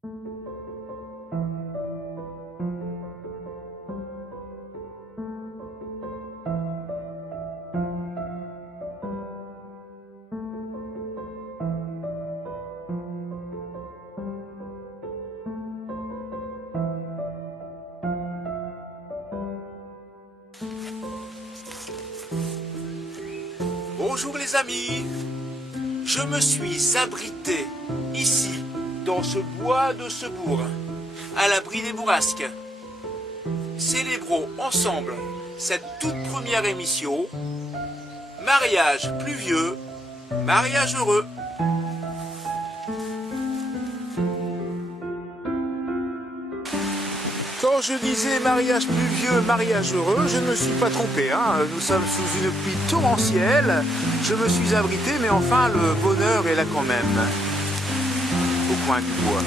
Bonjour les amis, je me suis abrité ici, dans ce bois de Sebourg, à l'abri des bourrasques. Célébrons ensemble cette toute première émission, mariage pluvieux, mariage heureux. Quand je disais mariage pluvieux, mariage heureux, je ne me suis pas trompé. Nous sommes sous une pluie torrentielle. Je me suis abrité, mais enfin le bonheur est là quand même. Au coin du bois.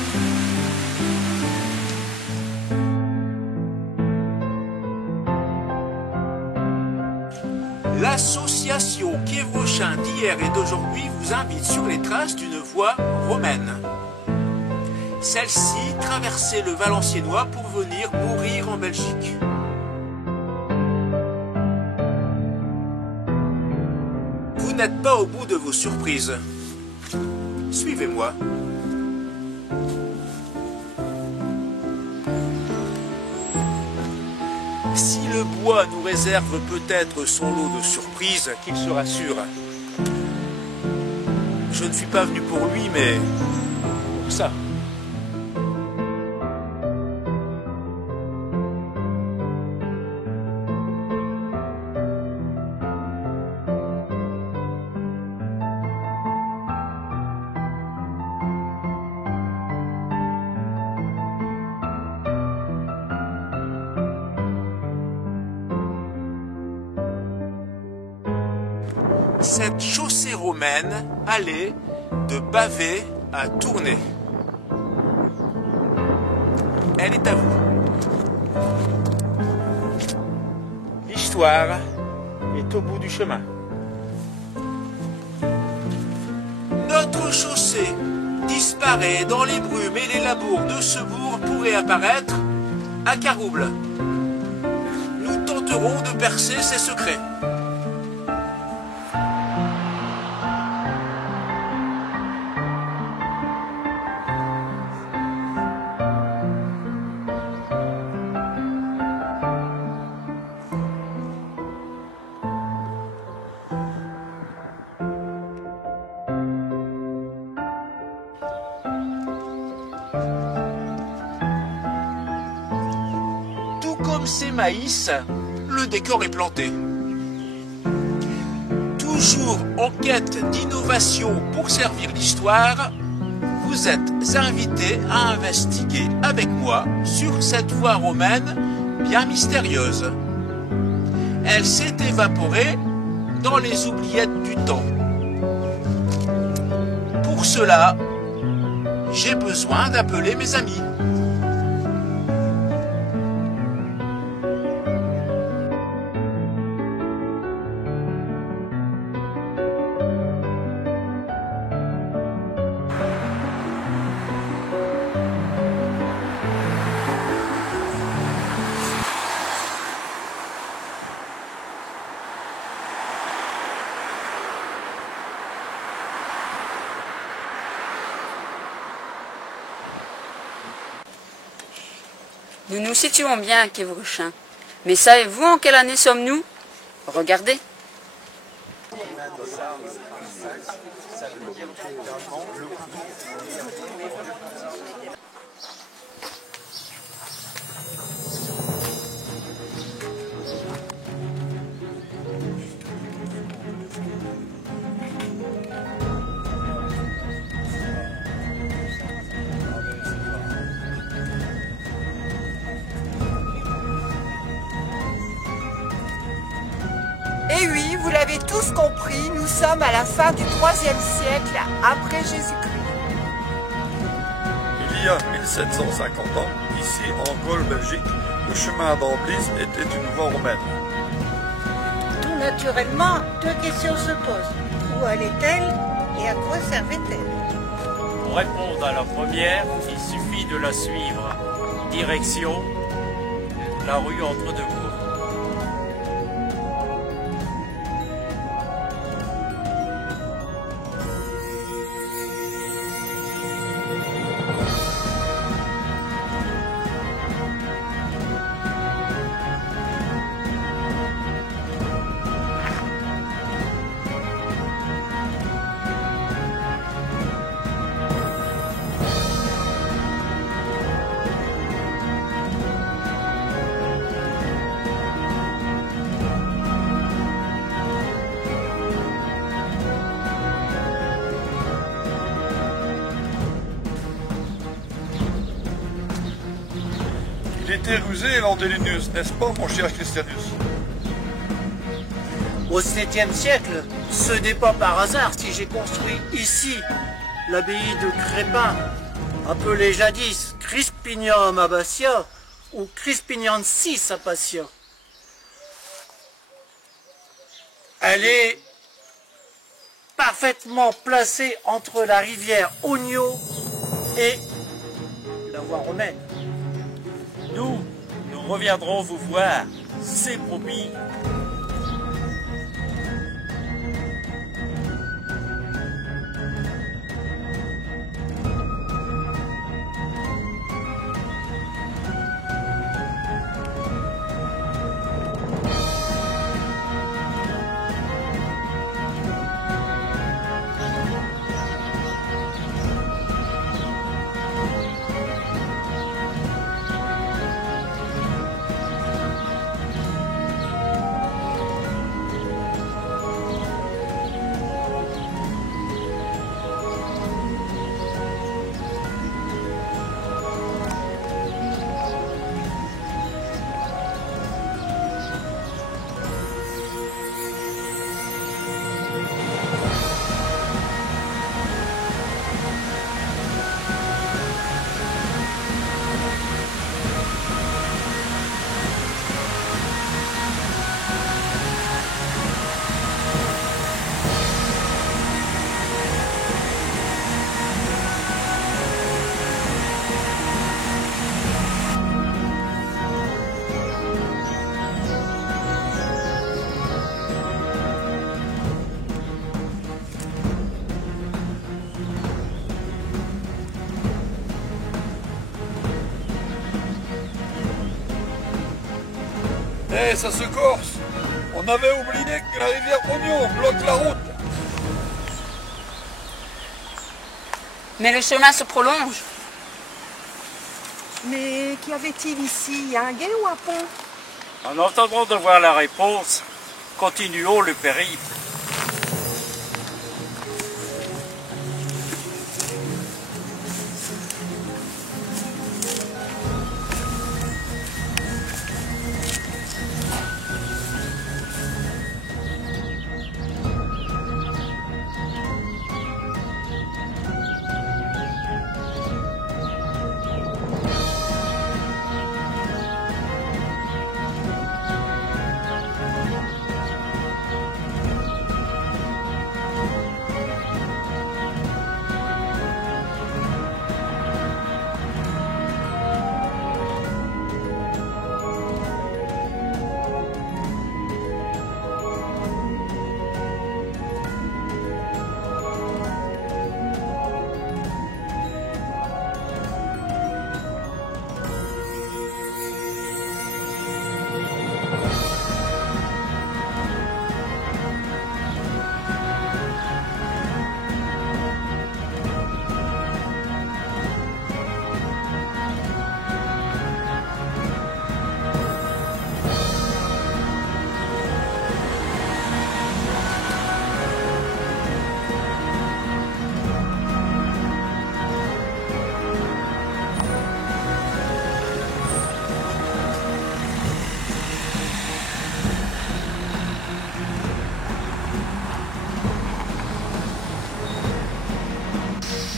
L'association Quiévrochin d'hier et d'aujourd'hui vous invite sur les traces d'une voie romaine. Celle-ci traversait le Valenciennois pour venir mourir en Belgique. Vous n'êtes pas au bout de vos surprises. Suivez-moi. Si le bois nous réserve peut-être son lot de surprises, qu'il se rassure. Je ne suis pas venu pour lui, mais pour ça. Cette chaussée romaine allait de Bavay à Tournai. Elle est à vous. L'histoire est au bout du chemin. Notre chaussée disparaît dans les brumes et les labours de Sebourg pour réapparaître à Carouble. Nous tenterons de percer ses secrets. Comme ces maïs, le décor est planté. Toujours en quête d'innovation pour servir l'histoire, vous êtes invités à investiguer avec moi sur cette voie romaine bien mystérieuse. Elle s'est évaporée dans les oubliettes du temps. Pour cela, j'ai besoin d'appeler mes amis. Nous nous situons bien à Quiévrochin. Mais savez-vous en quelle année sommes-nous? Regardez. Et oui, vous l'avez tous compris, nous sommes à la fin du IIIe siècle après Jésus-Christ. Il y a 1750 ans, ici en Gaule, Belgique, le chemin d'Amblis était une voie romaine. Tout naturellement, deux questions se posent. Où allait-elle et à quoi servait-elle? Pour répondre à la première, il suffit de la suivre. Direction, la rue Entre-deux-Cours. Il était rusé, Landélinus, n'est-ce pas, mon cher Christianus? Au 7e siècle, ce n'est pas par hasard si j'ai construit ici l'abbaye de Crespin, appelée jadis Crispinium Abbatia ou Crispiniensis Abbatia. Elle est parfaitement placée entre la rivière Ognio et la voie romaine. Nous reviendrons vous voir, c'est promis. Eh, ça se corse! On avait oublié que la rivière Ognon bloque la route. Mais le chemin se prolonge. Mais qu'y avait-il ici? Y a un gué ou un pont? En attendant de voir la réponse, continuons le périple.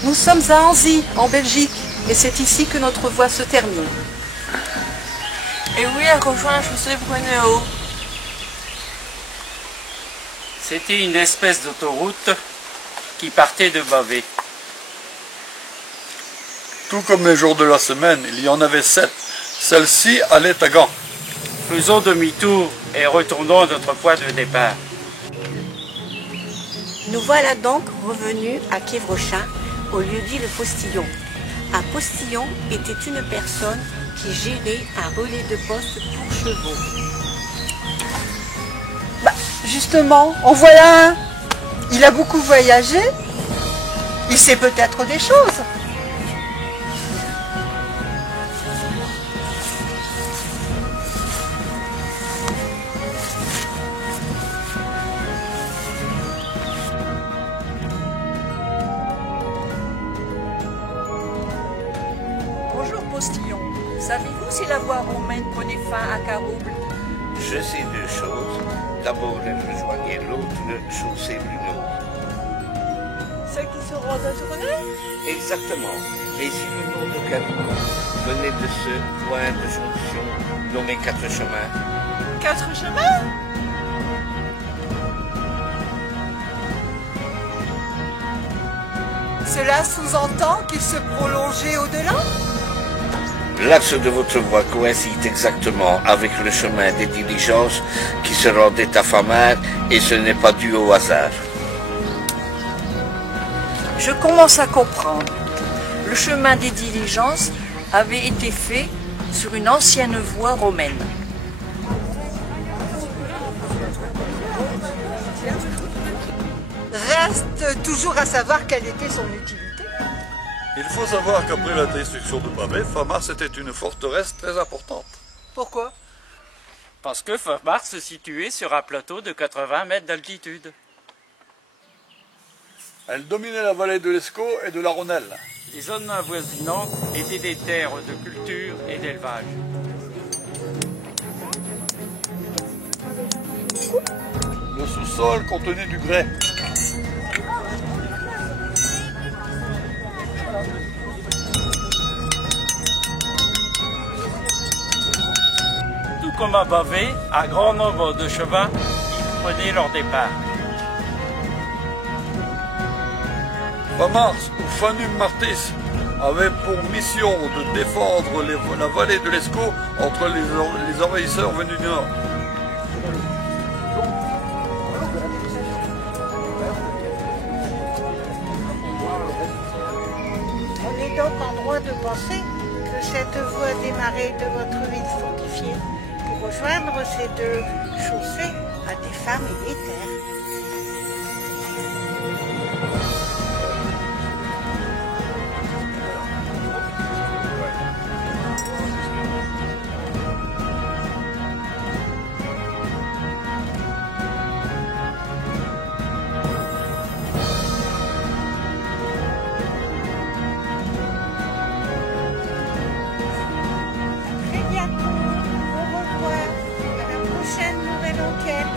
Nous sommes à Anzy, en Belgique, et c'est ici que notre voie se termine. Et oui, elle rejoint la chaussée Brunéo. C'était une espèce d'autoroute qui partait de Bavay. Tout comme les jours de la semaine, il y en avait 7. Celle-ci allait à Gand. Faisons demi-tour et retournons à notre point de départ. Nous voilà donc revenus à Quievrechin, au lieu-dit le postillon. Un postillon était une personne qui gérait un relais de poste pour chevaux. Justement, en voilà un. Il a beaucoup voyagé. Il sait peut-être des choses. Bonjour postillon, savez-vous si la voie romaine prenait fin à Carouble? Je sais deux choses. D'abord, elle rejoignait l'autre chaussée Bruno. Ceux qui se rendent à journée? Exactement. Et si le nom de Carouble venait de ce point de jonction nommé Quatre Chemins? 4 chemins? Cela sous-entend qu'il se prolongeait au-delà? L'axe de votre voie coïncide exactement avec le chemin des diligences qui se rendait à Famar et ce n'est pas dû au hasard. Je commence à comprendre. Le chemin des diligences avait été fait sur une ancienne voie romaine. Reste toujours à savoir quelle était son utilité. Il faut savoir qu'après la destruction de Babel, Famar c'était une forteresse très importante. Pourquoi? Parce que Famar se situait sur un plateau de 80 mètres d'altitude. Elle dominait la vallée de l'Escaut et de la Rhônelle. Les zones avoisinantes étaient des terres de culture et d'élevage. Le sous-sol contenait du grès. Tout comme à Bavé, un grand nombre de chevaux y prenaient leur départ. Famars, ou Fanum Martis, avait pour mission de défendre la vallée de l'Escaut entre les envahisseurs venus du nord. On est donc en droit de penser que cette voie démarrait de votre ville fortifiée pour rejoindre ces deux chaussées à des femmes militaires. Très bientôt, au revoir, à la prochaine nouvelle enquête.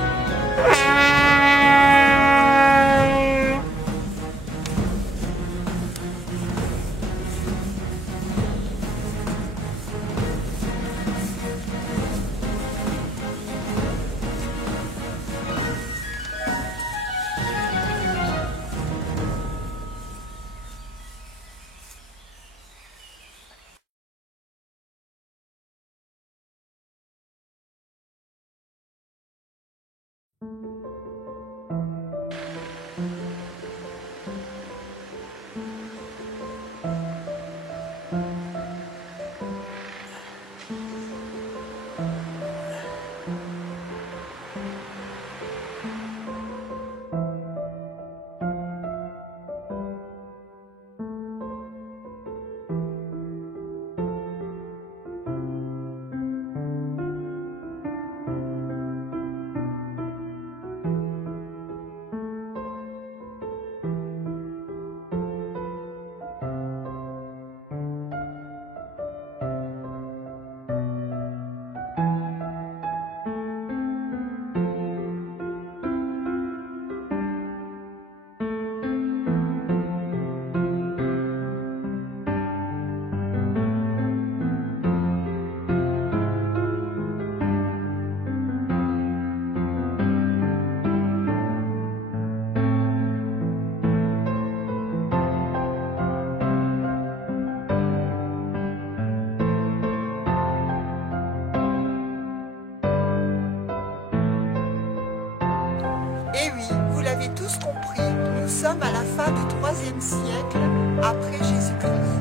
sommes à la fin du IIIe siècle après Jésus-Christ.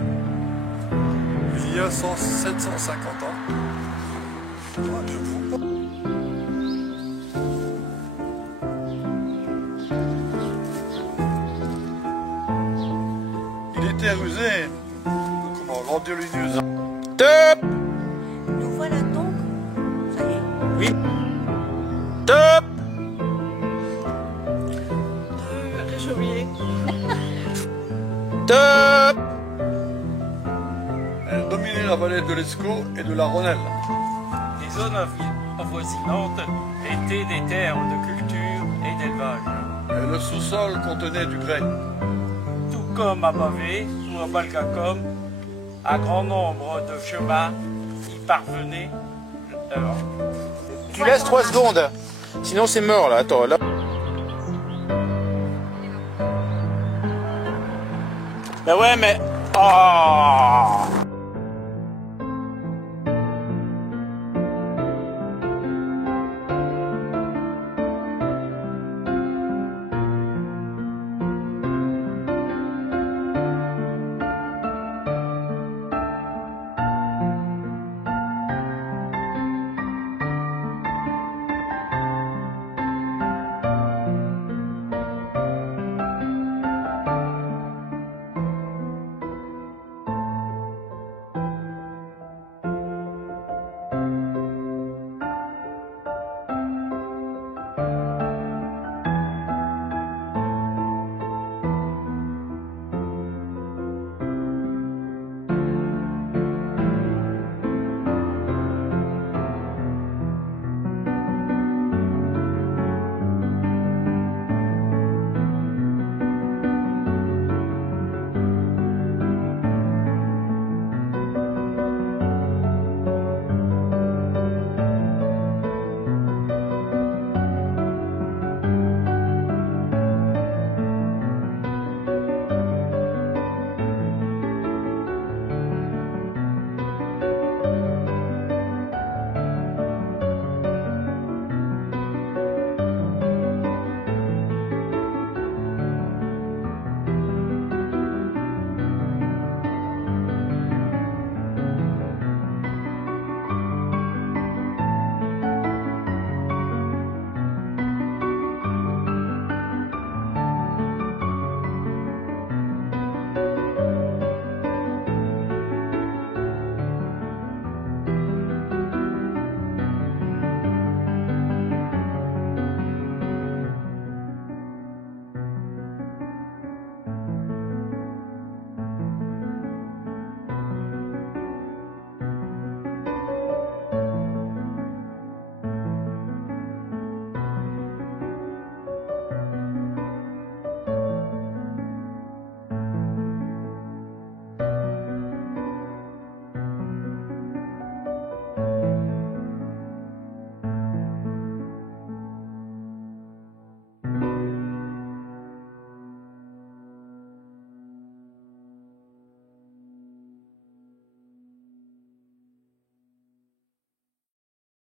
Il y a 750 ans. Il était rusé. Comment grandiolinieux. Top! Nous voilà donc. Ça y est. Oui. Top! J'ai oublié. Top! Elle dominait la vallée de l'Escaut et de la Rhônelle. Les zones avoisinantes étaient des terres de culture et d'élevage. Et le sous-sol contenait du grès. Tout comme à Bavé ou à Balgacom, un grand nombre de chemins y parvenaient. Alors, Tu laisses 3 secondes. Sinon c'est mort là. Attends, là. Ben ouais, mais... Oh!